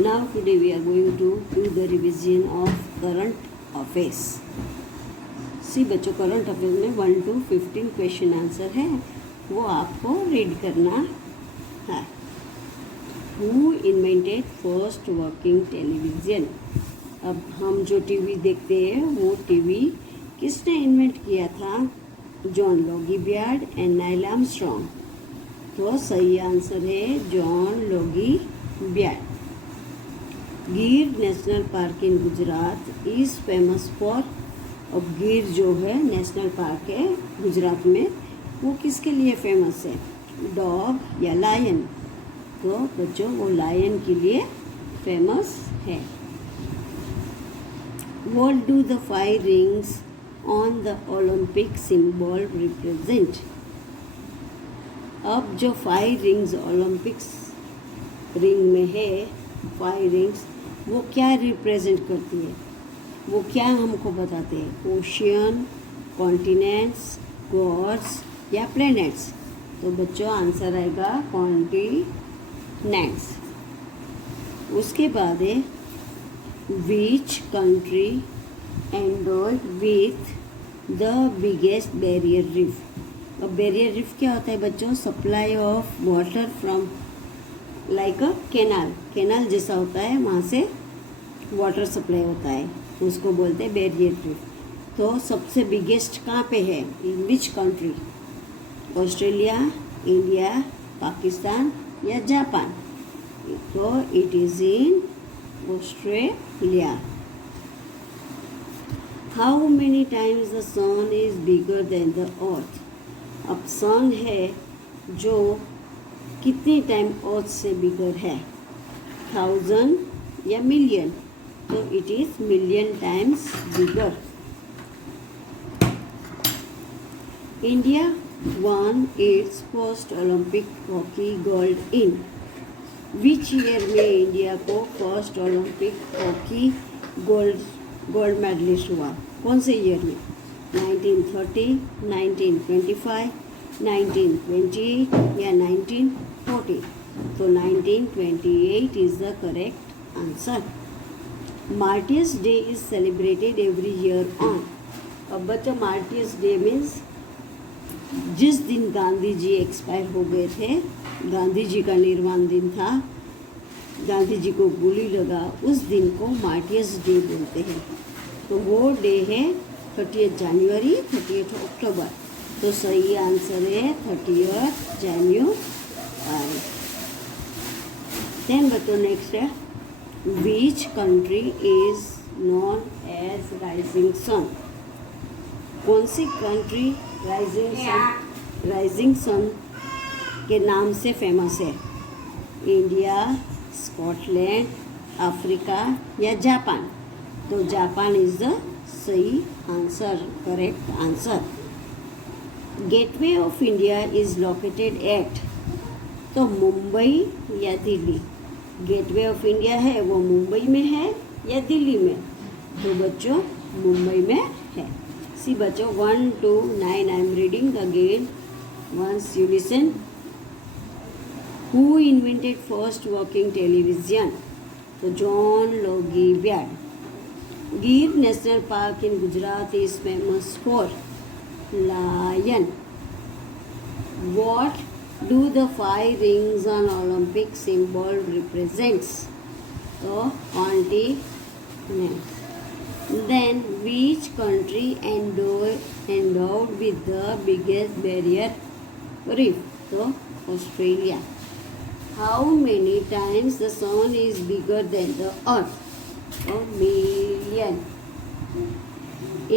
Now today we are going to do the revision of current affairs. सी बच्चों, current affair में 1 to 15 question answer है, वो आपको read करना है. Who invented first working television. अब हम जो टीवी देखते हैं वो टीवी किसने इन्वेंट किया था? John Logie beard and Nile Armstrong. तो सही आंसर है John Logie Baird. Gir national park in Gujarat is famous for. अब गिर जो है नेशनल पार्क है गुजरात में, वो किसके लिए फेमस है? डॉग या लायन? तो बच्चों वो लायन के लिए फेमस है. What do the 5 rings on the Olympic symbol represent? अब जो 5 रिंग्स ओलंपिक्स रिंग में है, 5 रिंग्स, वो क्या रिप्रेजेंट करती है? वो क्या हमको बताते हैं? ओशियन, कॉन्टिनेंट्स, गॉड्स या प्लैनेट्स? तो बच्चों आंसर आएगा कॉन्टिनेंट्स. उसके बाद है which country endowed with the biggest barrier reef. अब बैरियर रीफ क्या होता है बच्चों? Supply of water from like a canal जैसा होता है, वहाँ से वाटर सप्लाई होता है, तो उसको बोलते हैं बैरियर रीफ. तो सबसे बिगेस्ट कहाँ पे है? In which country? Australia, India, Pakistan या जापान? तो it is in Australia. How many times the sun is bigger than the earth. अब सन है जो कितनी टाइम अर्थ से बिगर है? 1000 या मिलियन? तो it is million times bigger. India won its first Olympic hockey gold in. Which year में India को first Olympic hockey gold medallist हुआ? कौन से ईयर में? 1930, 1925, 1928 या 1940? तो 1928 is the correct answer. Martyrs day is celebrated every year on. अब बच्चों मार्टियर्स डे मीन्स जिस दिन गांधी जी एक्सपायर हो गए थे, गांधी जी का निर्वाण दिन था, गांधी जी को गोली लगा, उस दिन को मार्टियर्स डे बोलते हैं. तो वो डे है 30 जनवरी, 30 अक्टूबर. तो सही आंसर है 30 जनवरी. देन बच्चों नेक्स्ट है which country is known as rising sun. कौन सी कंट्री राइजिंग सन के नाम से फेमस है? इंडिया, स्कॉटलैंड, अफ्रीका या जापान? तो जापान इज द सही answer, correct answer. Gateway of India is located at. तो मुंबई या दिल्ली? गेटवे ऑफ इंडिया है वो मुंबई में है या दिल्ली में? तो बच्चों मुंबई में है. सी बच्चों 1 to 9 I am reading again once you listen. Who invented first working television? तो John Logie Baird. Gir national park in Gujarat is famous for lion. What do the 5 rings on Olympic symbol represents? So continent. Then which country endowed with the biggest barrier reef? So Australia. How many times the sun is bigger than the earth? A million.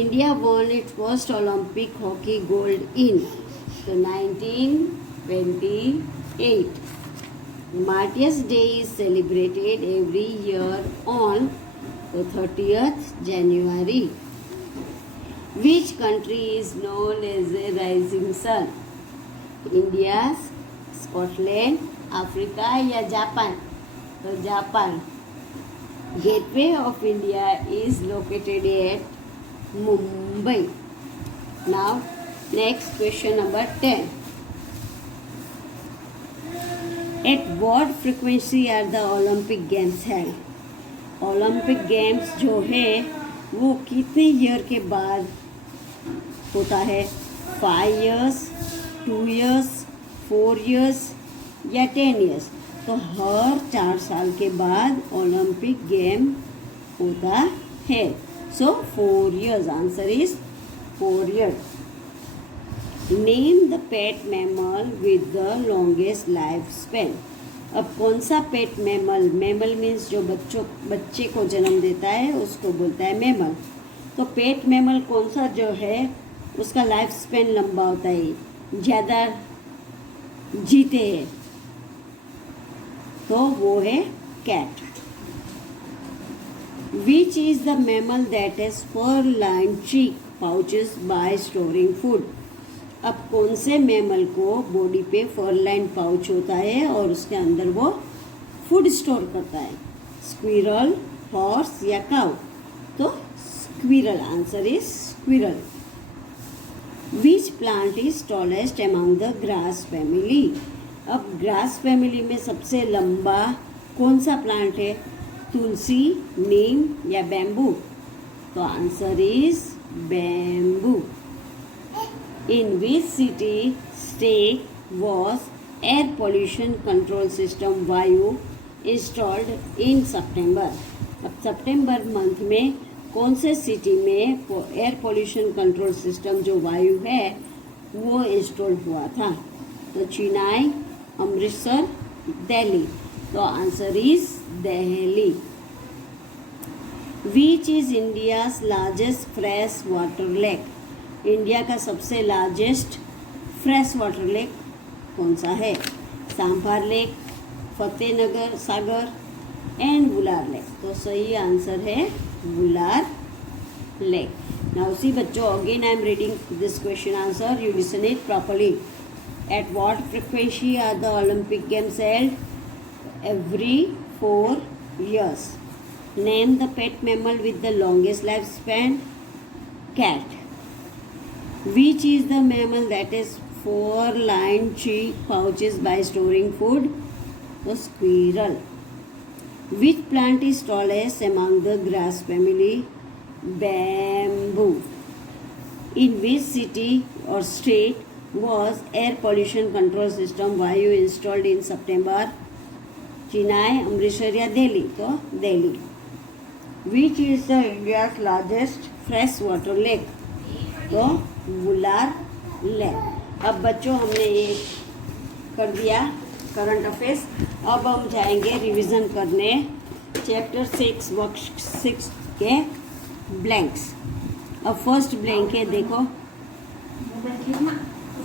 India won its first Olympic hockey gold in 1928. Martyrs' Day is celebrated every year on the 30th January. Which country is known as a rising sun? India, Scotland, Africa या Japan? तो Japan. Gateway of India is located at Mumbai. Now next question number 10. At what frequency are the Olympic games held? Olympic games जो है वो कितने year के बाद होता है? 5 years, 2 years, 4 years या 10 years? तो हर 4 साल के बाद ओलंपिक गेम होता है. सो 4 years. Answer is 4 years. Name the pet mammal with the longest life span. अब कौन सा पेट मैमल? मैमल मीन्स जो बच्चे को जन्म देता है उसको बोलता है मैमल. तो पेट मैमल कौन सा जो है उसका लाइफ स्पेन लंबा होता है, ज़्यादा जीते हैं, तो वो है cat. Which is the mammal that has fur-lined cheek pouches by storing food? अब कौन से मैमल को बॉडी पे फर-लाइन्ड पाउच होता है और उसके अंदर वो फूड स्टोर करता है? स्क्विरल, हॉर्स या काउ? तो squirrel. Answer is squirrel. Which plant is tallest among the grass family? अब ग्रास फैमिली में सबसे लंबा कौन सा प्लांट है? तुलसी, नीम या बैम्बू? तो answer is bamboo. In which city state was air pollution control system वायु installed in September? अब सितंबर मंथ में कौन से सिटी में एयर पोल्यूशन कंट्रोल सिस्टम जो वायु है वो इंस्टॉल हुआ था? तो चेन्नई, अमृतसर, दिल्ली. तो answer is Delhi. Which is India's largest fresh water lake? India का सबसे लार्जेस्ट फ्रेश वाटर लेक कौन सा है? Sambhar lake, Fatehnagar Sagar and Wular lake. तो सही आंसर है वुलार लेक. नाउ सी बच्चों, again I am reading this question answer. You listen it properly. At what frequency are the Olympic games held? Every 4 years. Name the pet mammal with the longest life span? Cat. Which is the mammal that has 4-lined cheek pouches by storing food? The squirrel. Which plant is tallest among the grass family? Bamboo. In which city or state was air pollution control system वायु installed in September? Chennai, Amritsar या दिल्ली? तो Delhi. Which is the India's largest fresh water lake? तो Wular lake. अब बच्चों हमने ये कर दिया करंट अफेयर्स. अब हम जाएंगे रिवीजन करने चैप्टर 6 वर्क 6 के ब्लैंक्स. अब फर्स्ट ब्लैंक है, देखो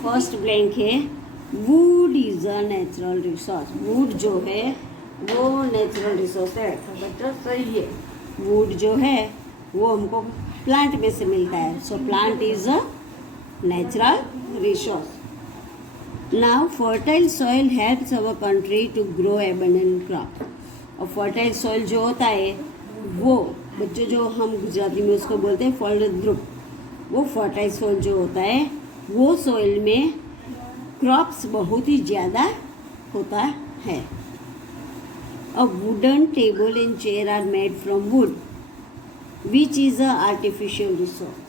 फर्स्ट ब्लैंक है would is a natural resource. Would जो है वो नेचुरल रिसोर्स है. तो बच्चों सही है, वुड जो है वो हमको प्लांट में से मिलता है. So plant is a natural resource. Now fertile soil helps our country to grow abundant crop. और fertile soil जो होता है वो बच्चों जो हम गुजराती में उसको बोलते हैं फलद्रुप. वो fertile soil जो होता है वो soil में crops बहुत ही ज़्यादा होता है. A wooden table and chair are made from wood. Which is a artificial resource?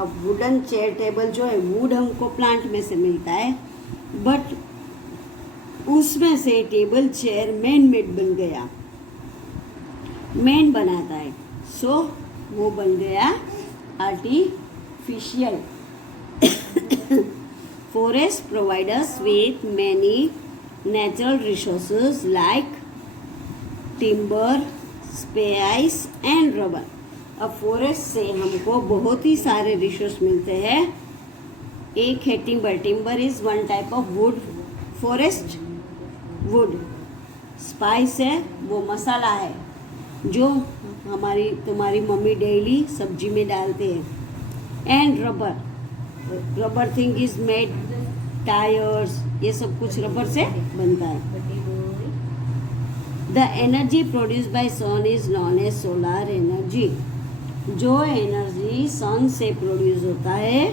अब वुडन चेयर टेबल जो है वुड हमको प्लांट में से मिलता है, बट उसमें से टेबल चेयर मैन मेड बन गया. मैन बनाता है, सो वो बन गया artificial. Forest provide us with many natural resources like timber, spice and rubber. अब फॉरेस्ट से हमको बहुत ही सारे रिसोर्स मिलते हैं. एक है timber. Timber is one type of would, forest would. Spice है, वो मसाला है जो तुम्हारी मम्मी डेली सब्जी में डालते हैं. And rubber. Rubber thing is made, tyres, ये सब कुछ रबर से बनता है. The energy produce by sun is known as solar energy. जो एनर्जी सन से प्रोड्यूस होता है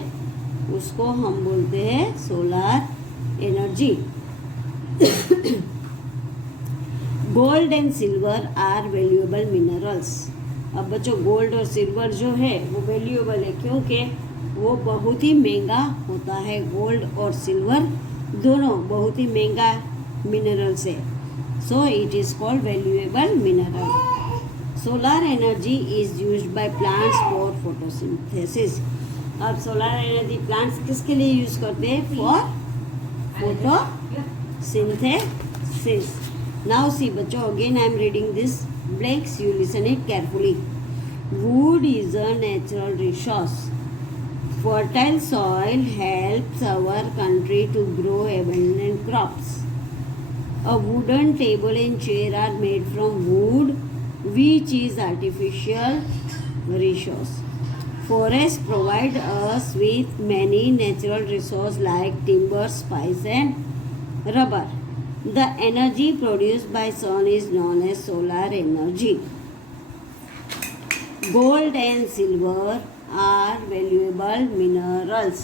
उसको हम बोलते हैं solar energy. Gold and silver are valuable minerals. अब बच्चों गोल्ड और सिल्वर जो है वो वैल्यूएबल है क्योंकि वो बहुत ही महंगा होता है। गोल्ड और सिल्वर दोनों बहुत ही महंगा मिनरल्स है, सो it is called valuable mineral. Solar energy is used by plants for photosynthesis. अब सोलर एनर्जी प्लांट्स किसके लिए यूज करते हैं? For photosynthesis. नाउ सी बच्चों, again I am reading this blanks, you listen it carefully. Wood is a natural resource. Fertile soil helps our country to grow abundant crops. A wooden table and chair are made from wood, which is artificial resource. Forests provide us with many natural resources like timber, spice and rubber. The energy produced by sun is known as solar energy. Gold and silver are valuable minerals.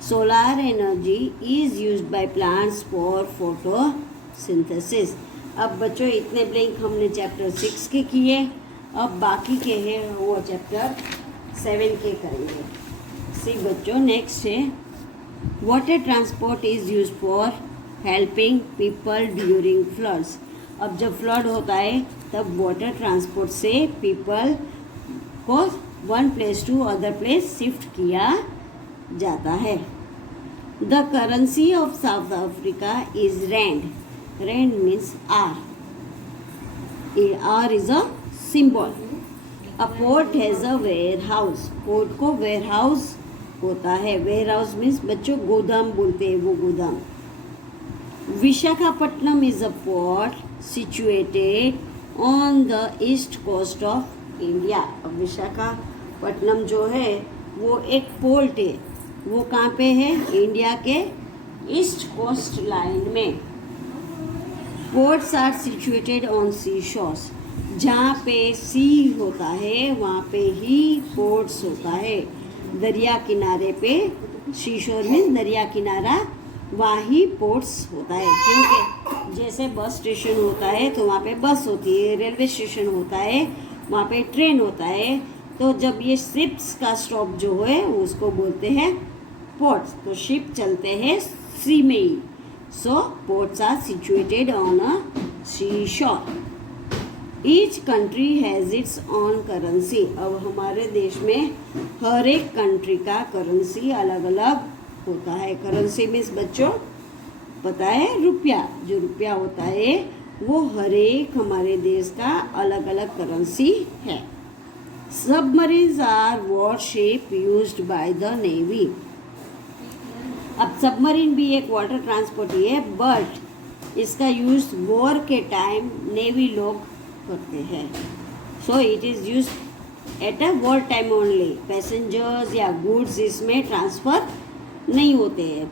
Solar energy is used by plants for photosynthesis. अब बच्चों इतने blank हमने chapter 6 के किए, अब बाकी के हैं वो चैप्टर 7 के करेंगे। सी बच्चों, नेक्स्ट है water transport is use for helping people during floods. अब जब फ्लड होता है तब वाटर ट्रांसपोर्ट से पीपल को one place to other place shift किया जाता है। The currency of South Africa is rand. Rand means R. R is a symbol. A port has a warehouse. Port को warehouse होता है। Ware house means बच्चों गोदाम बोलते हैं, वो गोदाम। Visakhapatnam is a port situated on the east coast of India. अब विशाखापट्टनम जो है वो एक पोर्ट है, वो कहाँ पे है? इंडिया के ईस्ट कोस्ट लाइन में। Ports are situated on sea shores. जहाँ पे सी होता है वहाँ पे ही पोर्ट्स होता है। दरिया किनारे पे, सी शोर मीन्स दरिया किनारा, वहाँ ही पोर्ट्स होता है। क्योंकि जैसे बस स्टेशन होता है तो वहाँ पे बस होती है, रेलवे स्टेशन होता है वहाँ पे ट्रेन होता है। तो जब ये शिप्स का स्टॉप जो है उसको बोलते हैं पोर्ट्स। तो शिप चलते हैं सी में ही, so ports are situated on a sea shore. Each country has its own currency. अब हमारे देश में हर एक कंट्री का करेंसी अलग अलग होता है। करेंसी मीन्स बच्चों पता है रुपया। जो रुपया होता है वो हर एक हमारे देश का अलग अलग करेंसी है। Submarines are warship used by the navy. अब सबमरीन भी एक वाटर ट्रांसपोर्ट ही है, बट इसका यूज वॉर के टाइम नेवी लोग करते हैं। So it is use at a war time only. Passengers या गुड्स इसमें ट्रांसफ़र नहीं होते हैं।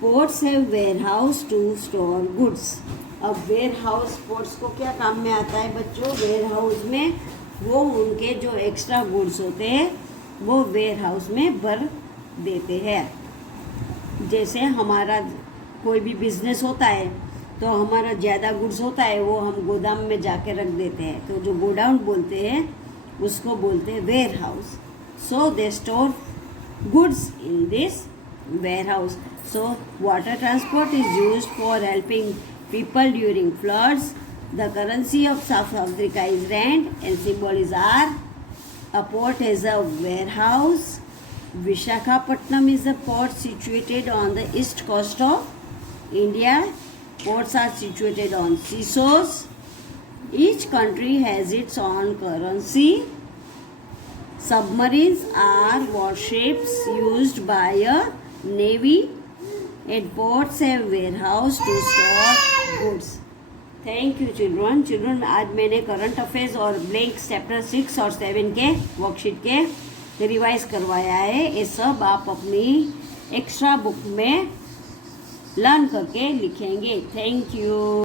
Ports have warehouse to store goods. अब वेयर हाउस पोर्ट्स को क्या काम में आता है बच्चों? वेयर हाउस में वो उनके जो एक्स्ट्रा गुड्स होते हैं वो वेयर हाउस में भर देते हैं। जैसे हमारा कोई भी बिजनेस होता है तो हमारा ज़्यादा गुड्स होता है वो हम गोदाम में जाके रख देते हैं, तो जो गोडाउन बोलते हैं उसको बोलते हैं warehouse. So they store goods in this warehouse. So water transport is used for helping people during floods. The currency of South Africa is rand and symbol is R. A port has a warehouse. Visakhapatnam is a port situated on the east coast of India. Ports are situated on seashores. Each country has its own currency. Submarines are warships used by a navy, and ports have warehouse to store goods. Thank you children. Children आज मैंने current affairs और blank chapter 6 और 7 के worksheet के revise करवाया है। ये सब आप अपनी एक्स्ट्रा बुक में लर्न करके लिखेंगे। Thank you.